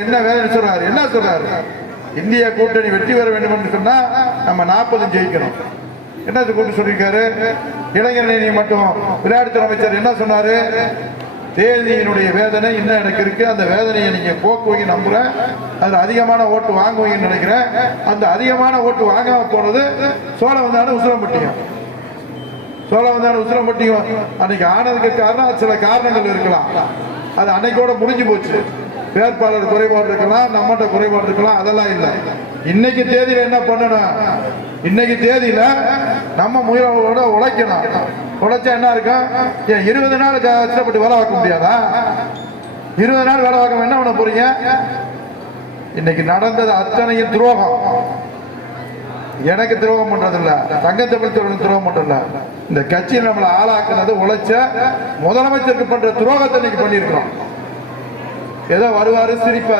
என்ன வேலை சொல்றாரு? என்ன சொல்றாரு? இந்திய கூட்டணி வெற்றி பெற வேண்டும் என்று சொன்னா நம்ம 40 ஜெயிக்கணும். என்ன கூட்டு சொல்லியிருக்காரு? இளைஞரணி மட்டும் விளையாட்டுத்துறை அமைச்சர் என்ன சொன்னாரு? தேதியினுடைய வேதனை இன்னும் எனக்கு இருக்கு, அந்த வேதனையை நீங்க போக்குவீங்க நம்புறேன், அதுல அதிகமான ஓட்டு வாங்குவீங்கன்னு நினைக்கிறேன். அந்த அதிகமான ஓட்டு வாங்காம போனது சோழவந்தான உசிலம்பட்டியும். சோழவந்தான உசிலம்பட்டியும் அன்னைக்கு ஆனதுக்கு காரணம் சில காரணங்கள் இருக்கலாம். அது அன்னைக்கோட முடிஞ்சு போச்சு. வேட்பாளர் குறைபாடு இருக்கலாம், நம்மகிட்ட குறைபாடு இருக்கலாம், அதெல்லாம் இல்லை. இன்னைக்கு தேதியில என்ன பண்ணணும்? இன்னைக்கு தேதியில நம்ம முயலோட உழைக்கணும். உழைச்சா என்ன இருக்கும்? 20 நாள் கஷ்டப்பட்டு வேலை பார்க்க முடியாதா? 20 நாள் வேலை பார்க்க என்ன பண்ண போறீங்க? இன்னைக்கு நடந்தது அத்தனையும் துரோகம். எனக்கு துரோகம் பண்றதில்ல, தங்கத்தமிழ் துரோகம் பண்றதில்ல. இந்த கட்சியில் நம்மளை ஆளாக்குனது உழைச்ச முதலமைச்சருக்கு பண்ற துரோகத்தை இன்னைக்கு பண்ணிருக்கிறோம். ஏதோ வருவாரு சிரிப்பாரு.